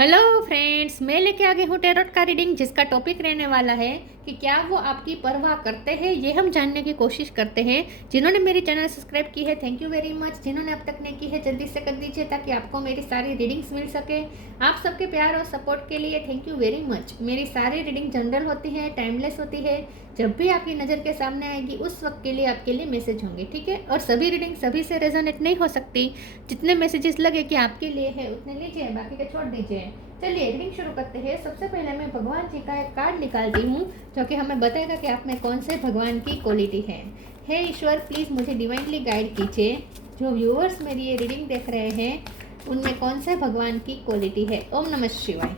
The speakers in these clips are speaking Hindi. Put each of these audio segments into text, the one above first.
हेलो फ्रेंड्स, मैं लेके आ गई हूँ टैरोट का रीडिंग, जिसका टॉपिक रहने वाला है कि क्या वो आपकी परवाह करते हैं। ये हम जानने की कोशिश करते हैं। जिन्होंने मेरी चैनल सब्सक्राइब की है, थैंक यू वेरी मच। जिन्होंने अब तक नहीं की है, जल्दी से कर दीजिए ताकि आपको मेरी सारी रीडिंग्स मिल सके। आप सबके प्यार और सपोर्ट के लिए थैंक यू वेरी मच। मेरी सारी रीडिंग जनरल होती है, टाइमलेस होती है। जब भी आपकी नज़र के सामने आएगी उस वक्त के लिए आपके लिए मैसेज होंगे, ठीक है। और सभी रीडिंग सभी से रेजोनेट नहीं हो सकती। जितने मैसेजेस लगे कि आपके लिए है उतने लीजिए, बाकी के छोड़ दीजिए। चलिए रीडिंग शुरू करते हैं। सबसे पहले मैं भगवान जी का एक कार्ड निकालती हूँ जो कि हमें बताएगा कि आप में कौन से भगवान की क्वालिटी है। हे ईश्वर, प्लीज़ मुझे डिवाइनली गाइड कीजिए। जो व्यूअर्स मेरी ये रीडिंग देख रहे हैं उनमें कौन से भगवान की क्वालिटी है। ओम नमः शिवाय।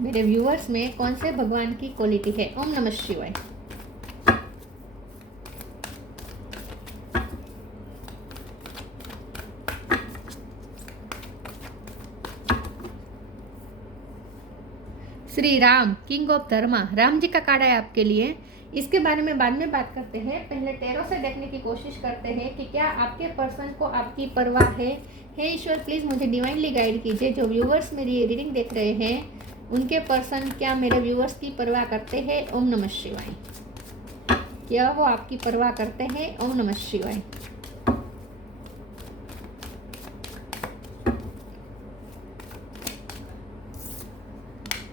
मेरे व्यूअर्स में कौन से भगवान की क्वालिटी है। ओम नमः शिवाय। श्री राम, किंग ऑफ धर्मा, राम जी का कार्ड है आपके लिए। इसके बारे में बाद में बात करते हैं। पहले टैरो से देखने की कोशिश करते हैं कि क्या आपके पर्सन को आपकी परवाह है। हे ईश्वर, प्लीज़ मुझे डिवाइनली गाइड कीजिए। जो व्यूअर्स मेरी रीडिंग देख रहे हैं उनके पर्सन क्या मेरे व्यूअर्स की परवाह करते हैं। ओम नमः शिवाय। क्या वो आपकी परवाह करते हैं। ओम नमः शिवाय।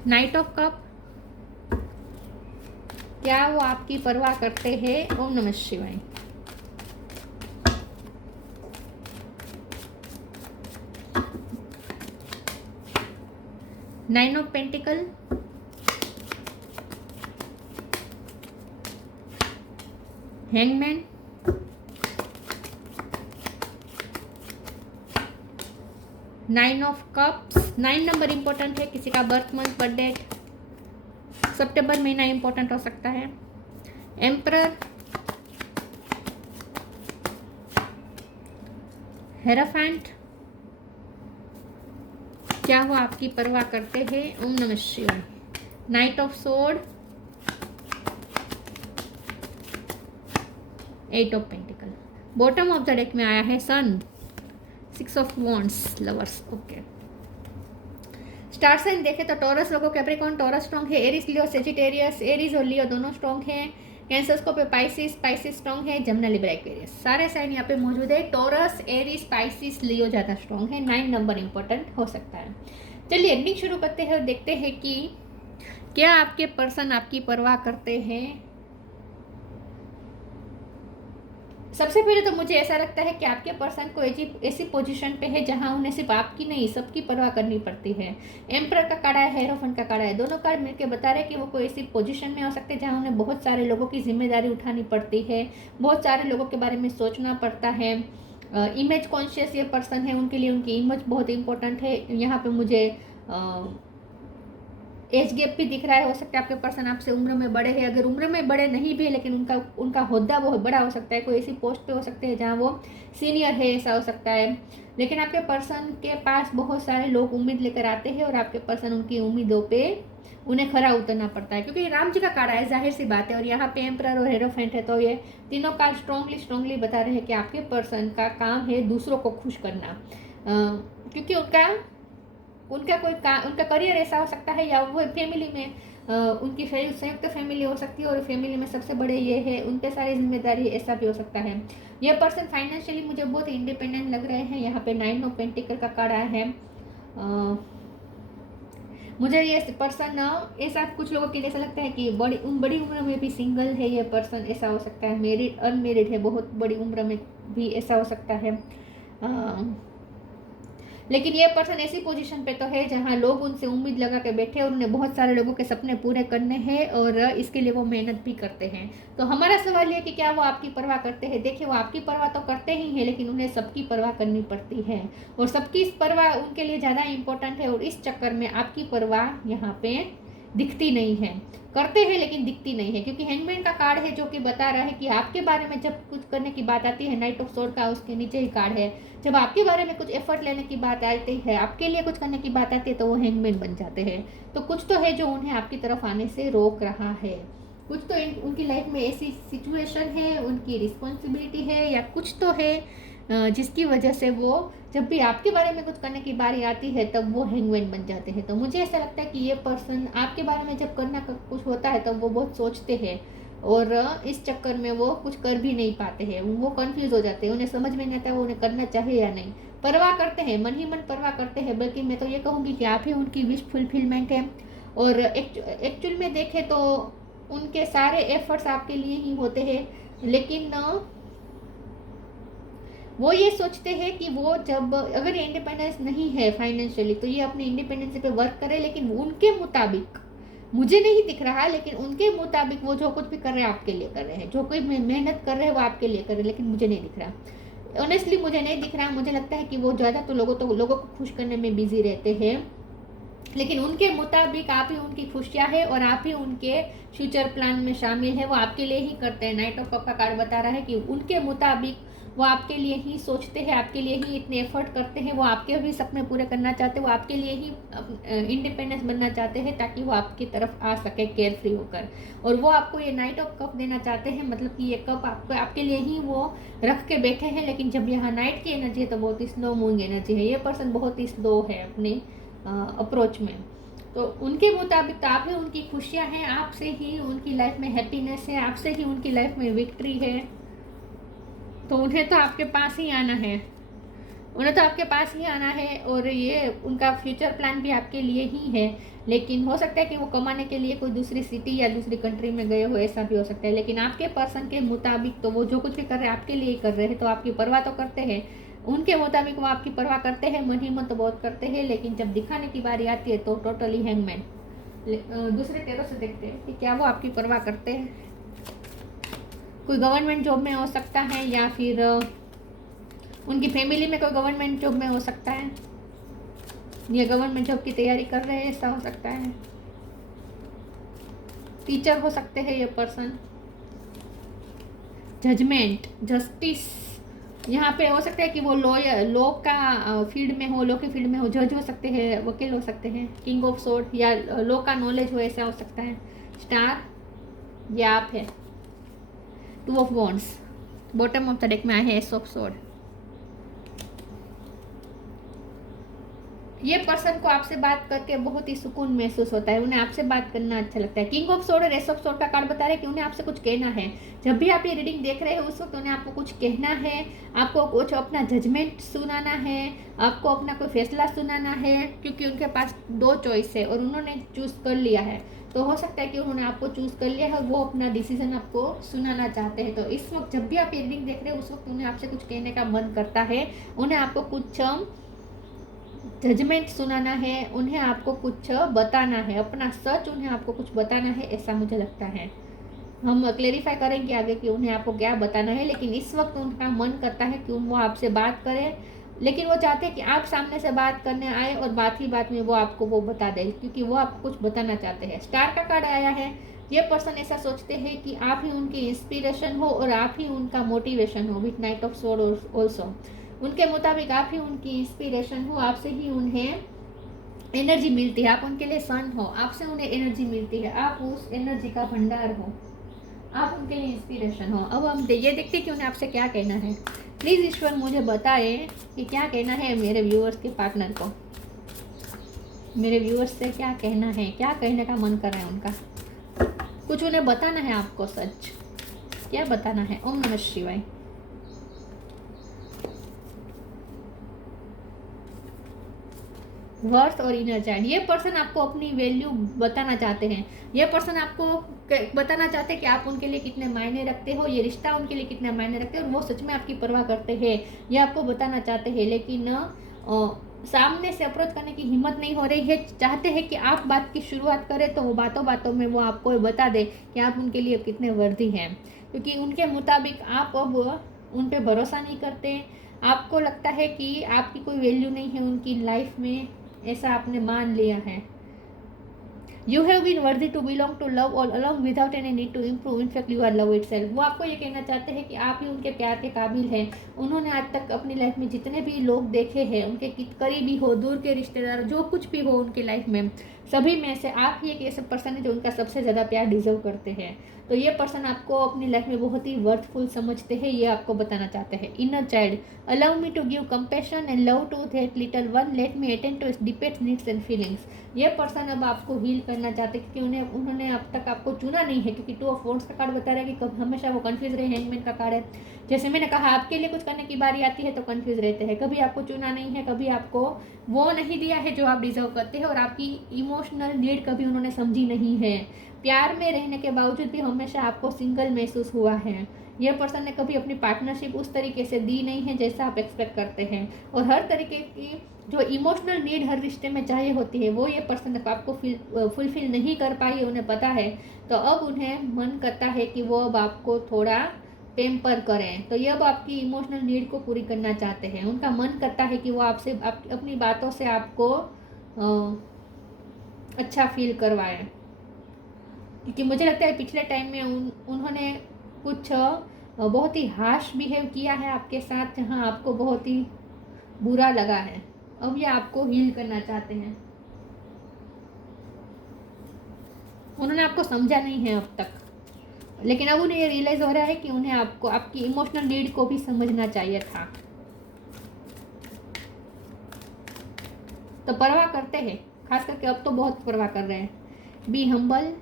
नाइट ऑफ कप, क्या वो आपकी परवाह करते हैं। ओम नमः शिवाय। Nine of pentacle, hangman, nine of cups. 9 number important है। किसी का बर्थ मंथ, बर्थ डेट, सितंबर महीना इंपॉर्टेंट हो सकता है। एम्परर, हेराफेंट, क्या वो आपकी परवाह करते हैं। ओम नमः शिवाय। Knight of sword, 8 of pentacle. Bottom of the deck में आया है sun, 6 of wands, lovers. Okay, star sign देखें तो टॉरस, लोगो, कैप्रिकॉर्न, टॉरस स्ट्रॉन्ग है। एरिस, लियो, सेजिटेरियस, एरिस और लियो दोनों स्ट्रॉन्ग हैं। कैंसर को पे पाइसिस, पाइसिस स्ट्रॉन्ग है। जमुना, लिब्रा, एक्वेरियस, सारे साइन यहाँ पे मौजूद है। टॉरस, एरिस, पाइसिस, लियो ज़्यादा स्ट्रॉन्ग है। 9 नंबर इंपॉर्टेंट हो सकता है। चलिए रीडिंग शुरू करते हैं और देखते हैं कि क्या आपके पर्सन आपकी परवाह करते हैं। सबसे पहले तो मुझे ऐसा लगता है कि आपके पर्सन को ऐसी पोजीशन पे है जहां उन्हें सिर्फ आपकी नहीं सबकी परवाह करनी पड़ती है। एम्परर का कार्ड है, हेरोफेंट का कार्ड है। दोनों कार्ड मिलकर बता रहे हैं कि वो कोई ऐसी पोजीशन में हो सकते हैं जहां उन्हें बहुत सारे लोगों की जिम्मेदारी उठानी पड़ती है, बहुत सारे लोगों के बारे में सोचना पड़ता है। इमेज कॉन्शियस ये पर्सन है, उनके लिए उनकी इमेज बहुत इंपॉर्टेंट है। यहाँ पे मुझे एज गैप भी दिख रहा है। हो सकता है आपके पर्सन आपसे उम्र में बड़े हैं। अगर उम्र में बड़े नहीं भी है लेकिन उनका होद्दा बहुत बड़ा हो सकता है। कोई ऐसी पोस्ट पे हो सकते हैं जहाँ वो सीनियर है, ऐसा हो सकता है। लेकिन आपके पर्सन के पास बहुत सारे लोग उम्मीद लेकर आते हैं और आपके पर्सन उनकी उम्मीदों पे उन्हें खरा उतरना पड़ता है, क्योंकि राम जी का कार्ड है, जाहिर सी बात है। और यहाँ पे एम्परर और हेरोफेंट है, तो ये तीनों कार्ड स्ट्रांगली बता रहे हैं कि आपके पर्सन का काम है दूसरों को खुश करना। क्योंकि उनका करियर ऐसा हो सकता है, या वो फैमिली में उनकी संयुक्त फैमिली हो सकती है और फैमिली में सबसे बड़े ये है, उनके सारी जिम्मेदारी, ऐसा भी हो सकता है। ये पर्सन फाइनेंशियली मुझे बहुत इंडिपेंडेंट लग रहे हैं। यहाँ पे 9 ऑफ पेंटिकल का कार्ड आया है। मुझे ये पर्सन ऐसा कुछ लोगों के लिए ऐसा लगता है कि बड़ी उम्र में भी सिंगल है ये पर्सन, ऐसा हो सकता है। मैरिड, अनमेरिड है, बहुत बड़ी उम्र में भी ऐसा हो सकता है। लेकिन ये पर्सन ऐसी पोजीशन पे तो है जहां लोग उनसे उम्मीद लगा के बैठे और उन्हें बहुत सारे लोगों के सपने पूरे करने हैं और इसके लिए वो मेहनत भी करते हैं। तो हमारा सवाल ये कि क्या वो आपकी परवाह करते हैं। देखिए, वो आपकी परवाह तो करते ही हैं, लेकिन उन्हें सबकी परवाह करनी पड़ती है और सबकी परवाह उनके लिए ज़्यादा इंपॉर्टेंट है। और इस चक्कर में आपकी परवाह यहाँ पे दिखती नहीं है। करते हैं लेकिन दिखती नहीं है, क्योंकि हैंगमैन का कार्ड है जो कि बता रहा है कि आपके बारे में जब कुछ करने की बात आती है, नाइट ऑफ सोर्ड का उसके नीचे ही कार्ड है, जब आपके बारे में कुछ एफर्ट लेने की बात आती है, आपके लिए कुछ करने की बात आती है, तो वो हैंगमैन बन जाते हैं। तो कुछ तो है जो उन्हें आपकी तरफ आने से रोक रहा है। कुछ तो उनकी लाइफ में ऐसी सिचुएशन है, उनकी रिस्पॉन्सिबिलिटी है, या कुछ तो है जिसकी वजह से वो जब भी आपके बारे में कुछ करने की बारी आती है तब वो हैंगमैन बन जाते हैं। तो मुझे ऐसा लगता है कि ये पर्सन आपके बारे में जब करना कुछ होता है तब वो बहुत सोचते हैं और इस चक्कर में वो कुछ कर भी नहीं पाते हैं। वो कंफ्यूज हो जाते हैं, उन्हें समझ में नहीं आता वो उन्हें करना चाहिए या नहीं। परवाह करते हैं, मन ही मन परवाह करते हैं, बल्कि मैं तो ये कहूँगी कि आप ही उनकी विश फुलफिलमेंट है। और एक्चुअल में देखें तो उनके सारे एफर्ट्स आपके लिए ही होते हैं, लेकिन वो ये सोचते हैं कि वो जब अगर ये इंडिपेंडेंस नहीं है फाइनेंशियली तो ये अपने इंडिपेंडेंस पे वर्क करे, लेकिन उनके मुताबिक मुझे नहीं दिख रहा, लेकिन उनके मुताबिक वो जो कुछ भी कर रहे हैं आपके लिए कर रहे हैं, जो कोई मेहनत कर रहे हैं वो आपके लिए कर रहे हैं, लेकिन मुझे नहीं दिख रहा। ऑनेस्टली मुझे नहीं दिख रहा। मुझे लगता है कि वो ज़्यादा तो लोगों को खुश करने में बिजी रहते हैं, लेकिन उनके मुताबिक आप ही उनकी खुशियाँ है और आप ही उनके फ्यूचर प्लान में शामिल है। वो आपके लिए ही करते हैं। नाइट ऑफ कप का कार्ड बता रहा है कि उनके मुताबिक वो आपके लिए ही सोचते हैं, आपके लिए ही इतने एफर्ट करते हैं। वो आपके भी सपने पूरे करना चाहते हैं, वो आपके लिए ही इंडिपेंडेंस बनना चाहते हैं ताकि वो आपकी तरफ आ सके केयर फ्री होकर। और वो आपको ये नाइट ऑफ कप देना चाहते हैं, मतलब कि ये कप आपके लिए ही वो रख के बैठे हैं। लेकिन जब यहाँ नाइट की एनर्जी है तो बहुत ही स्लो मूविंग एनर्जी है। ये पर्सन बहुत ही स्लो है अपने अप्रोच में। तो उनके मुताबिक तो आप ही उनकी खुशियाँ हैं, आपसे ही उनकी लाइफ में हैप्पीनेस है, आपसे ही उनकी लाइफ में विक्ट्री है। तो उन्हें तो आपके पास ही आना है, उन्हें तो आपके पास ही आना है। और ये उनका फ्यूचर प्लान भी आपके लिए ही है। लेकिन हो सकता है कि वो कमाने के लिए कोई दूसरी सिटी या दूसरी कंट्री में गए हो, ऐसा भी हो सकता है। लेकिन आपके पर्सन के मुताबिक तो वो जो कुछ भी कर रहे हैं आपके लिए ही कर रहे हैं। तो आपकी परवाह तो करते हैं, उनके मुताबिक वो आपकी परवाह करते हैं, मन ही मन तो बहुत करते हैं। लेकिन जब दिखाने की बारी आती है तो टोटली हैंगमैन। दूसरे टेरो से देखते हैं कि क्या वो आपकी परवाह करते हैं। कोई गवर्नमेंट जॉब में हो सकता है या फिर उनकी फैमिली में कोई गवर्नमेंट जॉब में हो सकता है, या गवर्नमेंट जॉब की तैयारी कर रहे हैं, ऐसा हो सकता है। टीचर हो सकते हैं ये पर्सन। जजमेंट, जस्टिस, यहाँ पे हो सकता है कि वो लॉ का फील्ड में हो, लॉ के फील्ड में हो, जज हो सकते हैं, वकील हो सकते हैं। किंग ऑफ सोर्ड या लॉ का नॉलेज हो, ऐसा हो सकता है। स्टार या आप है। Two of wands, bottom of the deck में आए हैं एस ऑफ सोर्ड। ये पर्सन को आपसे बात करके बहुत ही सुकून महसूस होता है, उन्हें आपसे बात करना अच्छा लगता है। किंग ऑफ सोर्ड और एस ऑफ सोर्ड का कार्ड बता रहे हैं कि उन्हें आपसे कुछ कहना है। जब भी आप ये रीडिंग देख रहे हो उस वक्त उन्हें आपको कुछ कहना है, आपको कुछ अपना जजमेंट सुनाना है, आपको अपना कोई फैसला सुनाना है, क्योंकि उनके पास दो चॉइस है और उन्होंने चूज़ कर लिया है। तो हो सकता है कि उन्होंने आपको चूज़ कर लिया है, वो अपना डिसीजन आपको सुनाना चाहते हैं। तो इस वक्त जब भी आप ये रीडिंग देख रहे हो उस वक्त उन्हें आपसे कुछ कहने का मन करता है, उन्हें आपको कुछ जजमेंट सुनाना है, उन्हें आपको कुछ बताना है, अपना सच उन्हें आपको कुछ बताना है, ऐसा मुझे लगता है। हम क्लेरिफाई करेंगे आगे कि उन्हें आपको क्या बताना है। लेकिन इस वक्त उनका मन करता है कि वो आपसे बात करें, लेकिन वो चाहते हैं कि आप सामने से बात करने आए और बात ही बात में वो आपको वो बता दें, क्योंकि वो आपको कुछ बताना चाहते हैं। स्टार का कार्ड आया है। ये पर्सन ऐसा सोचते हैं कि आप ही उनकी इंस्पिरेशन हो और आप ही उनका मोटिवेशन हो। With night of sword also उनके मुताबिक आप ही उनकी इंस्पिरेशन हो, आपसे ही उन्हें एनर्जी मिलती है, आप उनके लिए सन हो, आपसे उन्हें एनर्जी मिलती है, आप उस एनर्जी का भंडार हो, आप उनके लिए इंस्पिरेशन हो। अब हम ये देखते हैं कि उन्हें आपसे क्या कहना है। प्लीज़ ईश्वर मुझे बताए कि क्या कहना है मेरे व्यूअर्स के पार्टनर को। मेरे व्यूअर्स से क्या कहना है, क्या कहने का मन कर रहा है उनका, कुछ उन्हें बताना है आपको सच, क्या बताना है। ओम नमः शिवाय। वर्थ और इनर चाइल्ड, ये पर्सन आपको अपनी वैल्यू बताना चाहते हैं। ये पर्सन आपको बताना चाहते हैं कि आप उनके लिए कितने मायने रखते हो, ये रिश्ता उनके लिए कितने मायने रखते हैं और वो सच में आपकी परवाह करते हैं, ये आपको बताना चाहते हैं। लेकिन सामने से अप्रोच करने की हिम्मत नहीं हो रही है। चाहते हैं कि आप बात की शुरुआत करें तो वो बातों बातों में वो आपको बता दे कि आप उनके लिए कितने वर्दी हैं, क्योंकि उनके मुताबिक आप अब उन पर भरोसा नहीं करते। आपको लगता है कि आपकी कोई वैल्यू नहीं है उनकी लाइफ में, ऐसा आपने मान लिया है। You have been worthy to belong to love or along without any need to improve, in fact you are love itself. वो आपको ये कहना चाहते हैं कि आप ही उनके प्यार के काबिल हैं। उन्होंने आज तक अपनी लाइफ में जितने भी लोग देखे हैं, उनके करीबी हो, दूर के रिश्तेदार, जो कुछ भी हो उनकी लाइफ में, सभी में से आप ही एक ऐसे पर्सन है जो उनका सबसे ज़्यादा प्यार डिजर्व करते हैं। तो ये पर्सन आपको अपनी लाइफ में बहुत ही वर्थफुल समझते हैं, ये आपको बताना चाहते हैं। Inner child, allow me to give compassion and love to that little one, let me attend to its deepest needs and feelings. ये पर्सन अब आपको हील करना चाहते हैं, क्योंकि उन्होंने अब तक आपको चुना नहीं है, क्योंकि 2 ऑफ वॉन्ड्स का कार्ड बता रहा है कि कब हमेशा वो कन्फ्यूज रहे। हैंगमैन का कार्ड है, जैसे मैंने कहा आपके लिए कुछ करने की बारी आती है तो कन्फ्यूज रहते हैं। कभी आपको चुना नहीं है, कभी आपको वो नहीं दिया है जो आप डिजर्व करते हैं, और आपकी इमोशनल नीड कभी उन्होंने समझी नहीं है। प्यार में रहने के बावजूद भी हमेशा आपको सिंगल महसूस हुआ है। यह पर्सन ने कभी अपनी पार्टनरशिप उस तरीके से दी नहीं है जैसा आप एक्सपेक्ट करते हैं, और हर तरीके की जो इमोशनल नीड हर रिश्ते में चाहिए होती है वो ये पर्सन आपको फुलफिल नहीं कर पाई है, उन्हें पता है। तो अब उन्हें मन करता है कि वो अब आपको थोड़ा पेम्पर करें। तो ये अब आपकी इमोशनल नीड को पूरी करना चाहते हैं। उनका मन करता है कि वो आपसे अपनी बातों से आपको अच्छा फील करवाएं, क्योंकि मुझे लगता है पिछले टाइम में उन्होंने कुछ बहुत ही हार्श बिहेव किया है आपके साथ, जहां आपको बहुत ही बुरा लगा है। अब ये आपको हील करना चाहते हैं। उन्होंने आपको समझा नहीं है अब तक, लेकिन अब उन्हें ये रियलाइज हो रहा है कि उन्हें आपको आपकी इमोशनल नीड को भी समझना चाहिए था। तो परवाह करते हैं, खास करके अब तो बहुत परवाह कर रहे हैं। Be humble,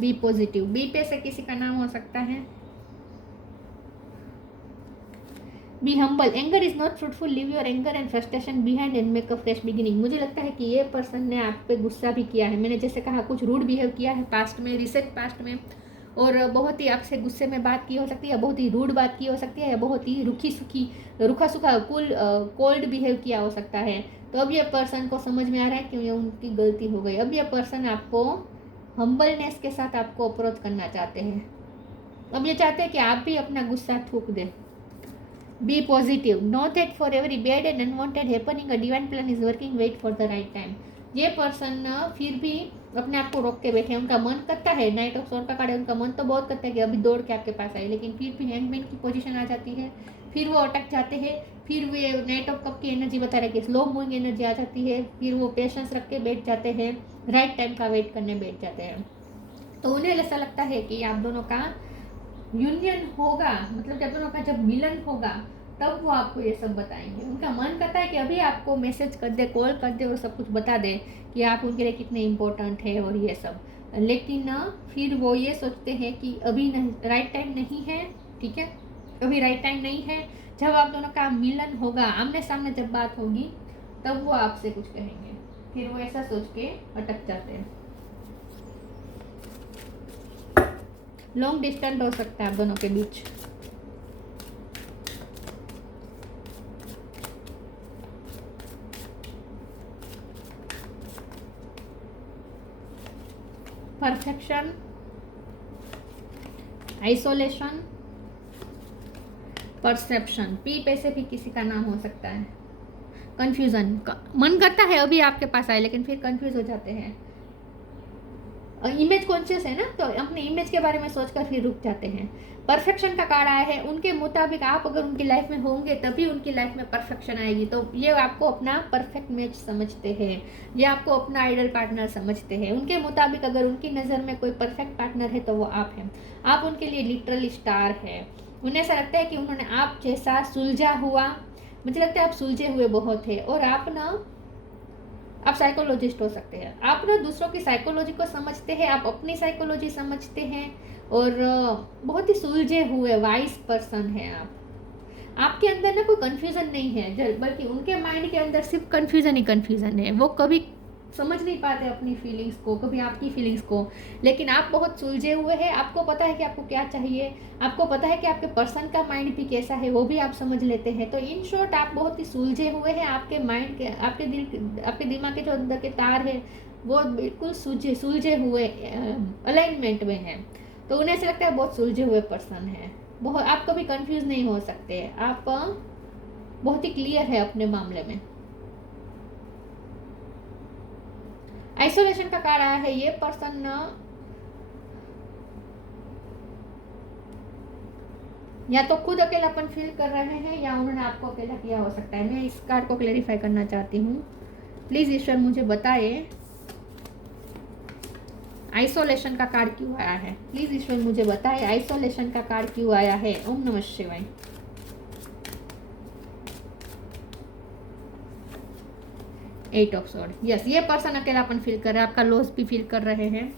be positive. B पे से किसी का नाम हो सकता है। Be humble, anger is not fruitful, leave your anger and frustration behind and make a fresh beginning. मुझे लगता है कि ये पर्सन ने आप पे गुस्सा भी किया है। मैंने जैसे कहा कुछ रूड बिहेव किया है पास्ट में, रिसेंट पास्ट में, और बहुत ही आपसे गुस्से में बात की हो सकती है, या बहुत ही रूड बात की हो सकती है, या बहुत ही रूखा सूखा कोल्ड बिहेव किया हो सकता है। तो अब ये पर्सन को समझ में आ रहा है कि ये उनकी गलती हो गई। अब ये पर्सन आपको हम्बलनेस के साथ आपको अप्रोच करना चाहते हैं। अब ये चाहते हैं कि आप भी अपना गुस्सा थूक दें। Be positive, know that for every bad and unwanted happening a divine plan is working, wait for the right time. ये पर्सन फिर भी अपने आप को रोक के बैठे हैं। उनका मन करता है, नाइट ऑफ स्वॉर्ड का कार्ड है, उनका मन तो बहुत करता है कि अभी दौड़ के आपके पास आए, लेकिन फिर भी हैंगमैन की पोजीशन आ जाती है, फिर वो अटक जाते हैं। फिर वे नाइट ऑफ कप की एनर्जी बता रहे कि स्लो मूविंग एनर्जी आ जाती है, फिर वो पेशेंस रख के बैठ जाते हैं, राइट टाइम का वेट करने बैठ जाते हैं। तो उन्हें ऐसा लगता है कि आप दोनों का यूनियन होगा, मतलब जब दोनों का जब मिलन होगा तब वो आपको ये सब बताएंगे। उनका मन करता है कि अभी आपको मैसेज कर दे, कॉल कर दे और सब कुछ बता दे कि आप उनके लिए कितने इम्पोर्टेंट है और ये सब, लेकिन फिर वो ये सोचते हैं कि अभी नहीं, राइट टाइम नहीं है। ठीक है, अभी राइट टाइम नहीं है। जब आप दोनों का मिलन होगा, आमने सामने जब बात होगी, तब वो आपसे कुछ कहेंगे। फिर वो ऐसा सोच के अटक जाते हैं। लॉन्ग डिस्टेंस हो सकता है आप दोनों के बीच। Perfection, isolation, perception. पी पे से भी किसी का नाम हो सकता है। कंफ्यूजन, मन करता है अभी आपके पास आए, लेकिन फिर कंफ्यूज हो जाते हैं। इमेज कॉन्शियस है ना, तो अपने इमेज के बारे में सोचकर फिर रुक जाते हैं। परफेक्शन का कार्ड आया है, उनके मुताबिक आप अगर उनकी लाइफ में होंगे तभी उनकी लाइफ में परफेक्शन आएगी। तो ये आपको अपना परफेक्ट मैच समझते हैं, ये आपको अपना आइडल पार्टनर समझते हैं। उनके मुताबिक अगर उनकी नज़र में कोई परफेक्ट पार्टनर है तो वो आप हैं। आप उनके लिए लिटरली स्टार है। उन्हें ऐसा लगता है कि उन्होंने आप जैसा सुलझा हुआ, मुझे लगता है आप सुलझे हुए बहुत है, और आप साइकोलॉजिस्ट हो सकते हैं। आप ना दूसरों की साइकोलॉजी को समझते हैं, आप अपनी साइकोलॉजी समझते हैं, और बहुत ही सुलझे हुए वाइज पर्सन हैं आप। आपके अंदर ना कोई कंफ्यूजन नहीं है, बल्कि उनके माइंड के अंदर सिर्फ कंफ्यूजन ही कंफ्यूजन है। वो कभी समझ नहीं पाते अपनी फीलिंग्स को, कभी आपकी फीलिंग्स को, लेकिन आप बहुत सुलझे हुए हैं। आपको पता है कि आपको क्या चाहिए, आपको पता है कि आपके पर्सन का माइंड भी कैसा है, वो भी आप समझ लेते हैं। तो इन शॉर्ट आप बहुत ही सुलझे हुए हैं। आपके माइंड के, आपके दिमाग के जो अंदर के तार है वो बिल्कुल सुलझे हुए अलाइनमेंट में है। तो उन्हें ऐसा लगता है बहुत सुलझे हुए पर्सन है। बहुत, आप कभी कंफ्यूज नहीं हो सकते। आप बहुत ही क्लियर है अपने मामले में। आइसोलेशन का कार्ड आया है। ये पर्सन या तो खुद अकेलापन फील कर रहे हैं या उन्होंने आपको अकेला किया हो सकता है। मैं इस कार्ड को क्लेरिफाई करना चाहती हूँ। प्लीज ईश्वर मुझे बताए आइसोलेशन का कार्ड क्यों आया है। प्लीज ईश्वर मुझे बताए आइसोलेशन का कार्ड क्यों आया है। ओम नमः शिवाय। Eight of sword. यस, ये पर्सन अकेलापन फील कर रहा है, आपका लॉस भी फील कर रहे हैं,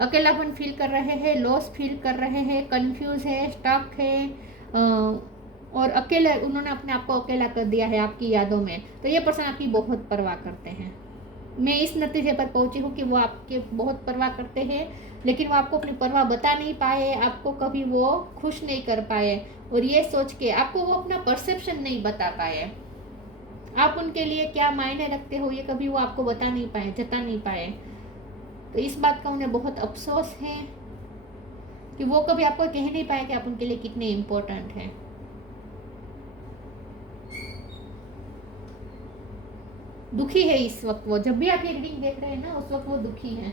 अकेलापन फील कर रहे हैं, लॉस फील कर रहे हैं, कंफ्यूज है, स्टक है, और अकेले उन्होंने अपने आप को अकेला कर दिया है आपकी यादों में। तो ये पर्सन आपकी बहुत परवाह करते हैं। मैं इस नतीजे पर पहुंची हूँ कि वो आपके बहुत परवाह करते हैं, लेकिन वो आपको अपनी परवाह बता नहीं पाए, आपको कभी वो खुश नहीं कर पाए, और ये सोच के आपको वो अपना परसेप्शन नहीं बता पाए, आप उनके लिए क्या मायने रखते हो ये कभी वो आपको बता नहीं पाए, जता नहीं पाए। तो इस बात का उन्हें बहुत अफसोस है कि वो कभी आपको कह नहीं पाए कि आप उनके लिए कितने इम्पोर्टेंट हैं। दुखी है इस वक्त वो, जब भी आप ये रीडिंग देख रहे हैं ना उस वक्त वो दुखी है।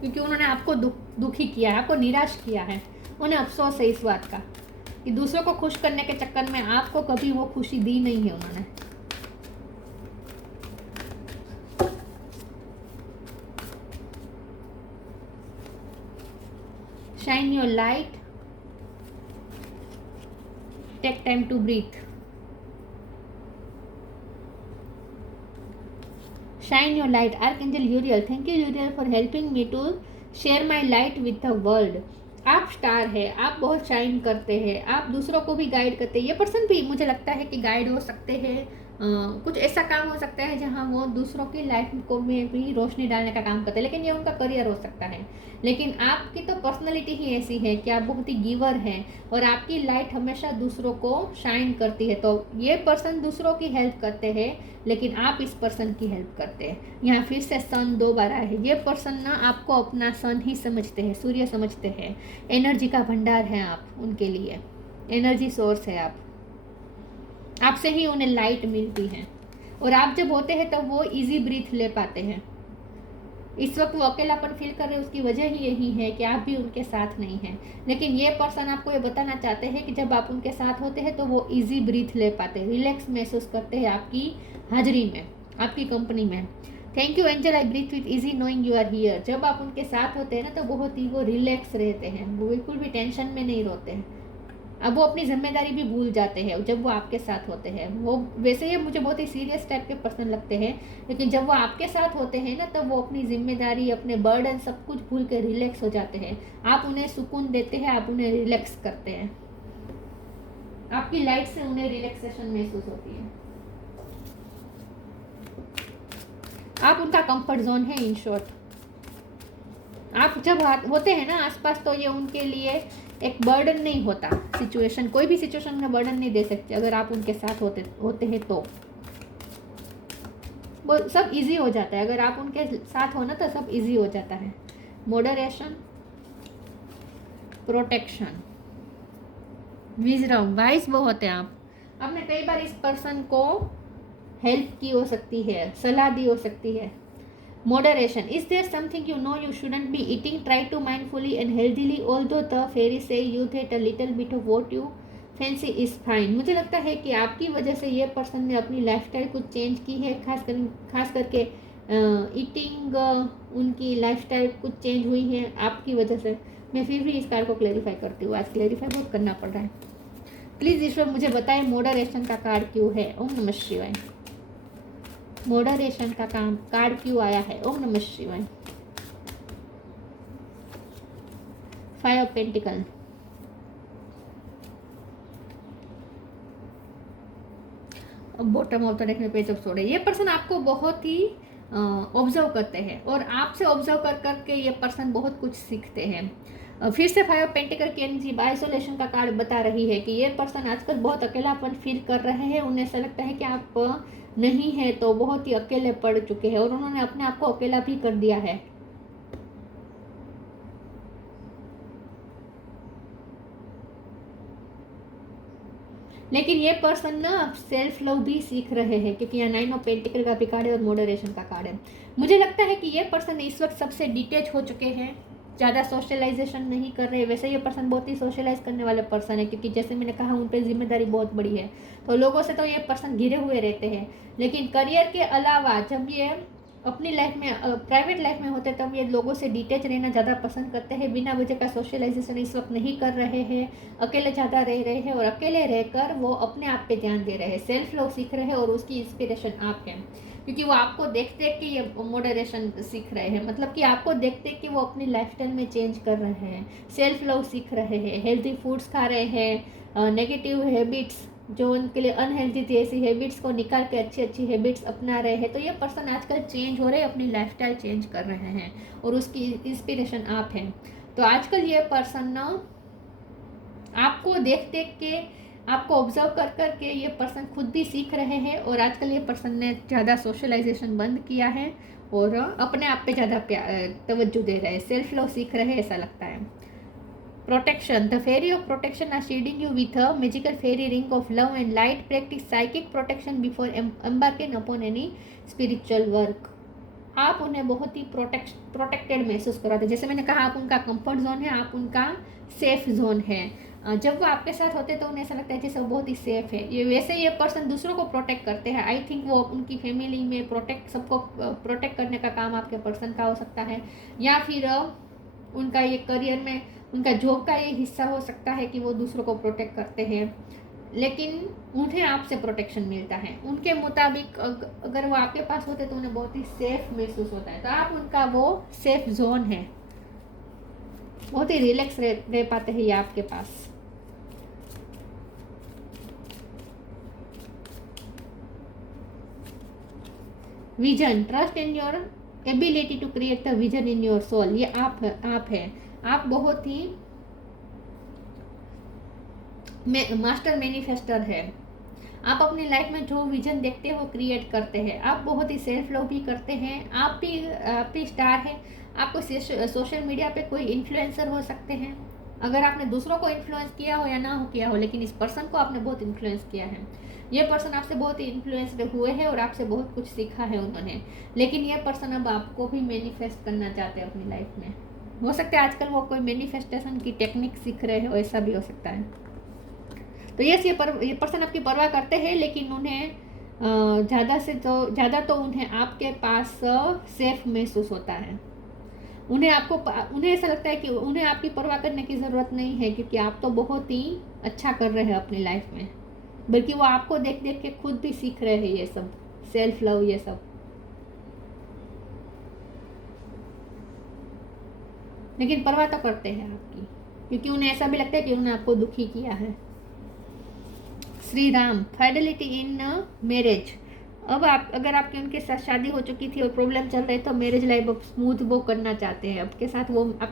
क्योंकि उन्होंने आपको दुखी किया है, आपको निराश किया है। उन्हें अफसोस है इस बात का कि दूसरों को खुश करने के चक्कर में आपको कभी वो खुशी दी नहीं है उन्होंने। Shine your light, take time to breathe. Shine your light, archangel Uriel. Thank you Uriel for helping me to share my light with the world. आप स्टार है, आप बहुत शाइन करते हैं, आप दूसरों को भी गाइड करते हैं। ये पर्सन भी मुझे लगता है कि गाइड हो सकते हैं, कुछ ऐसा काम हो सकता है जहां वो दूसरों की लाइफ को में भी रोशनी डालने का काम करते हैं, लेकिन ये उनका करियर हो सकता है। लेकिन आपकी तो पर्सनैलिटी ही ऐसी है कि आप बहुत ही गिवर हैं और आपकी लाइट हमेशा दूसरों को शाइन करती है। तो ये पर्सन दूसरों की हेल्प करते हैं, लेकिन आप इस पर्सन की हेल्प करते हैं। यहाँ फिर से सन 2 बार आया है। ये पर्सन ना आपको अपना सन ही समझते हैं, सूर्य समझते हैं, एनर्जी का भंडार है आप उनके लिए, एनर्जी सोर्स है आप, आपसे ही उन्हें लाइट मिलती है। और आप जब होते हैं तब वो इजी ब्रीथ ले पाते हैं। इस वक्त वो अकेलापन फील कर रहे हैं, उसकी वजह ही यही है कि आप भी उनके साथ नहीं हैं। लेकिन ये पर्सन आपको ये बताना चाहते हैं कि जब आप उनके साथ होते हैं तो वो इजी ब्रीथ ले पाते हैं, रिलैक्स महसूस करते हैं आपकी हाजिरी में, आपकी कंपनी में। Thank you angel, I breathe with easy knowing you are here. जब आप उनके साथ होते हैं ना तो बहुत ही वो रिलैक्स रहते हैं, वो बिल्कुल भी टेंशन में नहीं रहते हैं। अब वो अपनी जिम्मेदारी भी भूल जाते हैं जब वो आपके साथ होते हैं। वो वैसे ये मुझे बहुत ही सीरियस टाइप के पर्सन लगते हैं, लेकिन जब वो आपके साथ होते हैं ना तब वो अपनी जिम्मेदारी, अपने बर्डन सब कुछ भूल के रिलैक्स हो जाते हैं। आप उन्हें सुकून देते हैं, आप उन्हें रिलैक्स करते हैं, आपकी लाइट से उन्हें रिलैक्सेशन महसूस होती है। आप उनका कंफर्ट जोन है इन शॉर्ट। आप जब होते हैं ना आसपास तो ये उनके लिए एक बर्डन नहीं होता। सिचुएशन, कोई भी सिचुएशन में बर्डन नहीं दे सकते अगर आप उनके साथ होते हैं तो वो सब इजी हो जाता है। अगर आप उनके साथ हो ना तो सब इजी हो जाता है। मॉडरेशन, प्रोटेक्शन, विजडम, वाइस बहुत है आप। आपने कई बार इस पर्सन को हेल्प की हो सकती है, सलाह दी हो सकती है। Moderation. Is there something you know you shouldn't be eating? Try to mindfully and healthily. Although the fairies say you that a little bit of what you fancy is fine. मुझे लगता है कि आपकी वजह से ये पर्सन ने अपनी लाइफस्टाइल कुछ चेंज की है, खास करके ईटिंग, उनकी लाइफस्टाइल कुछ चेंज हुई है आपकी वजह से। मैं फिर भी इस कार्ड को क्लैरिफाई करती हूँ, आज क्लैरिफाई बहुत करना पड़ रहा है। प्लीज़ ईश्वर मुझे बताएं मॉडरेशन का कार्ड क्यों है। ओम नमः शिवाय। मॉडरेशन का काम कार्ड क्यों आया है। ओम नमः शिवाय। 5 of pentacle. Bottom of the deck में पेज ऑफ सोर्ड है। ये पर्सन आपको बहुत ही ऑब्जर्व करते हैं और आपसे ऑब्जर्व कर करके ये पर्सन बहुत कुछ सीखते हैं। फिर से 5 ऑफ पेंटिकल की एनर्जी आइसोलेशन का कार्ड बता रही है कि ये पर्सन आजकल बहुत अकेलापन फील कर रहे हैं। उन्हें ऐसा लगता है कि आप नहीं है तो बहुत ही अकेले पड़ चुके हैं और उन्होंने अपने आप को अकेला भी कर दिया है। लेकिन ये पर्सन ना सेल्फ लव भी सीख रहे हैं, क्योंकि यहाँ 9 ऑफ पेंटिकल का भी कार्ड है और मॉडरेशन का कार्ड है। मुझे लगता है कि ये पर्सन इस वक्त सबसे डिटेच हो चुके हैं, ज़्यादा सोशलाइजेशन नहीं कर रहे। वैसे ये पर्सन बहुत ही सोशलाइज करने वाले पर्सन है, क्योंकि जैसे मैंने कहा उन पर जिम्मेदारी बहुत बड़ी है, तो लोगों से तो ये पर्सन घिरे हुए रहते हैं। लेकिन करियर के अलावा जब ये अपनी लाइफ में, प्राइवेट लाइफ में होते तब ये लोगों से डिटेच रहना ज़्यादा पसंद करते हैं। बिना वजह का सोशलाइजेशन इस वक्त नहीं कर रहे हैं, अकेले ज़्यादा रह रहे हैं और अकेले रहकर वो अपने आप पे ध्यान दे रहे हैं, सेल्फ लव सीख रहे हैं और उसकी इंस्पिरेशन आप हैं, क्योंकि वो आपको देख देख के ये मॉडरेशन सीख रहे हैं। मतलब कि आपको देख देख के वो अपनी लाइफस्टाइल में चेंज कर रहे हैं, सेल्फ लव सीख रहे हैं, हेल्दी फूड्स खा रहे हैं, नेगेटिव हैबिट्स जो उनके लिए अनहेल्दी थी ऐसी हैबिट्स को निकाल के अच्छी अच्छी हैबिट्स अपना रहे हैं। तो ये पर्सन आजकल चेंज हो रहे हैं, अपनी लाइफस्टाइल चेंज कर रहे हैं और उसकी इंस्पिरेशन आप हैं। तो आजकल ये पर्सन ना आपको देख देख के, आपको ऑब्जर्व कर कर के ये पर्सन खुद भी सीख रहे हैं। और आजकल ये पर्सन ने ज़्यादा सोशलाइजेशन बंद किया है और अपने आप पे ज़्यादा तवज्जो दे रहे हैं, सेल्फ लव सीख रहे हैं, ऐसा लगता है। Protection. The fairy of protection are shielding you with a magical fairy ring of love and light. Practice psychic protection before embarking upon any spiritual work. आप उन्हें बहुत ही प्रोटेक्टेड महसूस कराते हैं। जैसे मैंने कहा, आप उनका कंफर्ट जोन है, आप उनका सेफ जोन है। जब वो आपके साथ होते हैं तो उन्हें ऐसा लगता है जैसे वो बहुत ही सेफ है। ये वैसे ये पर्सन दूसरों को प्रोटेक्ट करते हैं। आई थिंक वो उनकी फैमिली में सबको प्रोटेक्ट करने का काम आपके पर्सन का हो सकता है, या फिर उनका ये करियर में उनका जॉब का ये हिस्सा हो सकता है कि वो दूसरों को प्रोटेक्ट करते हैं, लेकिन उन्हें आपसे प्रोटेक्शन मिलता है। उनके मुताबिक अगर वो आपके पास होते तो उन्हें बहुत ही सेफ महसूस होता है। तो आप उनका वो सेफ जोन है, बहुत ही रिलैक्स रह पाते हैं ये आपके पास। Vision. Trust in your ability to create the vision in your soul. ये आप हैं। आप बहुत ही मास्टर मैनिफेस्टर है। आप अपनी लाइफ में जो विजन देखते हैं वो क्रिएट करते हैं। आप बहुत ही सेल्फ लव भी करते हैं। आप भी स्टार हैं। आपको सोशल मीडिया पे कोई इन्फ्लुएंसर हो सकते हैं। अगर आपने दूसरों को इन्फ्लुएंस किया हो या ना हो किया हो, लेकिन इस पर्सन को आपने बहुत इन्फ्लुएंस किया है। ये पर्सन आपसे बहुत ही इन्फ्लुएंस्ड हुए हैं और आपसे बहुत कुछ सीखा है उन्होंने। लेकिन ये पर्सन अब आपको भी मैनिफेस्ट करना चाहते हैं अपनी लाइफ में। हो सकता है आजकल वो कोई मैनिफेस्टेशन की टेक्निक सीख रहे हो, ऐसा भी हो सकता है। तो ये पर्सन आपकी परवाह करते हैं, लेकिन उन्हें ज़्यादा तो उन्हें आपके पास सेफ महसूस होता है। उन्हें ऐसा लगता है कि उन्हें आपकी परवाह करने की ज़रूरत नहीं है, क्योंकि आप तो बहुत ही अच्छा कर रहे हैं अपनी लाइफ में। बल्कि वो आपको देख देख के खुद भी सीख रहे हैं ये सब, सेल्फ लव, ये सब। लेकिन परवाह तो करते हैं आपकी, क्योंकि उन्हें ऐसा भी लगता है कि उन्होंने आपको दुखी किया है। Shri Ram. Fidelity in marriage. अब अगर आपकी उनके साथ शादी हो चुकी थी और प्रॉब्लम चल रहे तो मैरिज लाइफ अब स्मूथ वो करना चाहते हैं। आपके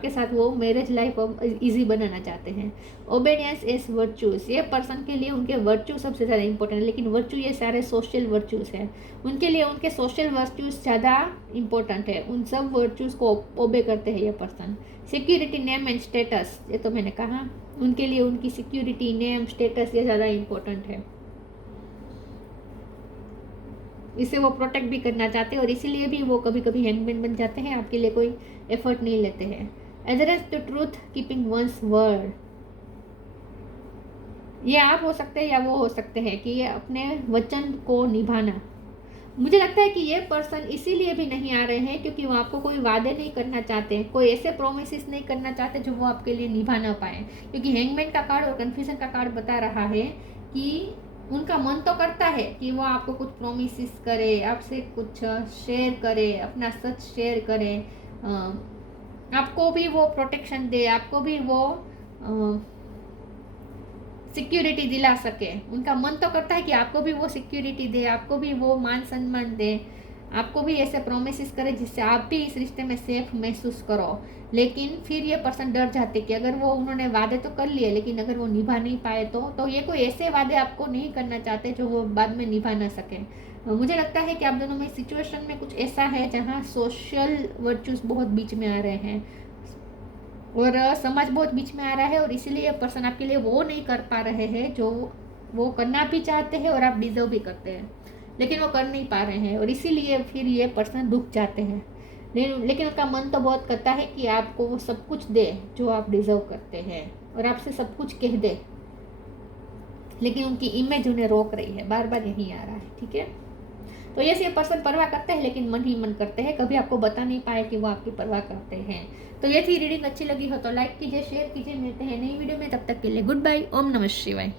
साथ वो मैरिज लाइफ अब इजी बनाना चाहते हैं। ओबेडियंस इज वर्चूज. ये पर्सन के लिए उनके वर्चू सबसे ज़्यादा इंपॉर्टेंट है, लेकिन वर्चू ये सारे सोशल वर्चूज हैं। उनके लिए उनके सोशल वर्चूज ज़्यादा इंपॉर्टेंट है। उन सब वर्चूज को ओबे करते हैं ये person. Security, name and status. ये तो मैंने कहा, उनके लिए उनकी सिक्योरिटी, नेम, स्टेटस ये ज़्यादा इंपॉर्टेंट है। इसे वो प्रोटेक्ट भी करना चाहते हैं और इसीलिए भी वो कभी कभी हैंगमैन बन जाते हैं, आपके लिए कोई एफर्ट नहीं लेते हैं। Address to truth, keeping one's word. ये आप हो सकते हैं या वो हो सकते हैं कि ये अपने वचन को निभाना। मुझे लगता है कि ये पर्सन इसीलिए भी नहीं आ रहे हैं क्योंकि वो आपको कोई वादे नहीं करना चाहते, कोई ऐसे प्रोमिसेस नहीं करना चाहते जो वो आपके लिए निभा ना पाए। क्योंकि हैंगमैन का कार्ड और कन्फ्यूजन का कार्ड बता रहा है कि उनका मन तो करता है कि वो आपको कुछ प्रोमिस करे, आपसे कुछ शेयर करे, अपना सच शेयर करे, आपको भी वो प्रोटेक्शन दे, आपको भी वो सिक्योरिटी दिला सके। उनका मन तो करता है कि आपको भी वो सिक्योरिटी दे, आपको भी वो मान सम्मान दे, आपको भी ऐसे प्रोमिस करे जिससे आप भी इस रिश्ते में सेफ महसूस करो। लेकिन फिर ये पर्सन डर जाते कि अगर वो उन्होंने वादे तो कर लिए, लेकिन अगर वो निभा नहीं पाए तो ये कोई ऐसे वादे आपको नहीं करना चाहते जो वो बाद में निभा ना सके। मुझे लगता है कि आप दोनों में सिचुएशन में कुछ ऐसा है जहाँ सोशल वर्चूज बहुत बीच में आ रहे हैं और समाज बहुत बीच में आ रहा है, और इसीलिए ये पर्सन आपके लिए वो नहीं कर पा रहे हैं जो वो करना भी चाहते हैं और आप डिजर्व भी करते हैं, लेकिन वो कर नहीं पा रहे हैं और इसीलिए फिर ये पर्सन दुख जाते हैं। लेकिन उनका मन तो बहुत करता है कि आपको वो सब कुछ दे जो आप डिजर्व करते हैं और आपसे सब कुछ कह दे, लेकिन उनकी इमेज उन्हें रोक रही है, बार बार यही आ रहा है। ठीक है, तो ये पर्सन परवाह करते हैं लेकिन मन ही मन करते हैं, कभी आपको बता नहीं पाए कि वो आपकी परवाह करते हैं। तो ये थी रीडिंग, अच्छी लगी हो तो लाइक कीजिए, शेयर कीजिए। मिलते हैं नई वीडियो में, तब तक के लिए गुड बाय। ओम नमः शिवाय।